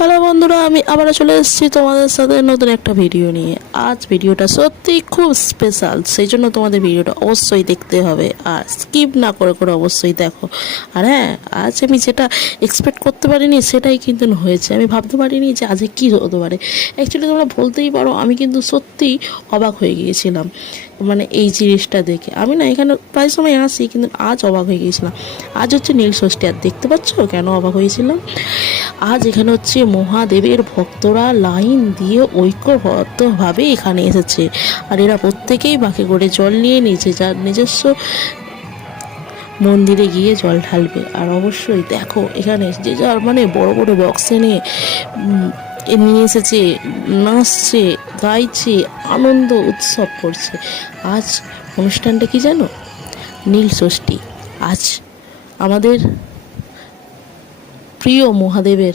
Hello বন্ধুরা, আমি আবার চলে এসেছি তোমাদের সাথে নতুন একটা ভিডিও নিয়ে। আজ ভিডিওটা সত্যি খুব স্পেশাল, সেই জন্য তোমাদের ভিডিওটা অবশ্যই দেখতে হবে আর স্কিপ না করে করে অবশ্যই দেখো। আর হ্যাঁ, আজ আমি যেটা এক্সপেক্ট করতে পারিনি সেটাই কিন্তু হয়েছে। আমি ভাবতে পারিনি যে আজকে কী হতে পারে। অ্যাকচুয়ালি তোমরা বলতেই পারো, আমি কিন্তু সত্যিই অবাক হয়ে গিয়েছিলাম মানে এই জিনিসটা দেখে। আমি না এখানে প্রায় সময় আসি, কিন্তু আজ অবাক হয়ে গিয়েছিলাম। আজ হচ্ছে নীল ষষ্ঠী, আর দেখতে পাচ্ছ কেন অবাক হয়েছিলাম। আজ এখানে হচ্ছে মহাদেবের ভক্তরা লাইন দিয়ে ঐক্যবদ্ধভাবে এখানে এসেছে, আর এরা প্রত্যেকেই বাঁকে করে জল নিয়ে নিয়েছে, যার নিজস্ব মন্দিরে গিয়ে জল ঢালবে। আর অবশ্যই দেখো এখানে যে যার মানে বড় বড় বক্সে নিয়ে নিয়ে এসেছে, নাচছে, গাইছে, আনন্দ উৎসব করছে। আজ অনুষ্ঠানটা কি জানো? নীল ষষ্ঠী। আজ আমাদের প্রিয় মহাদেবের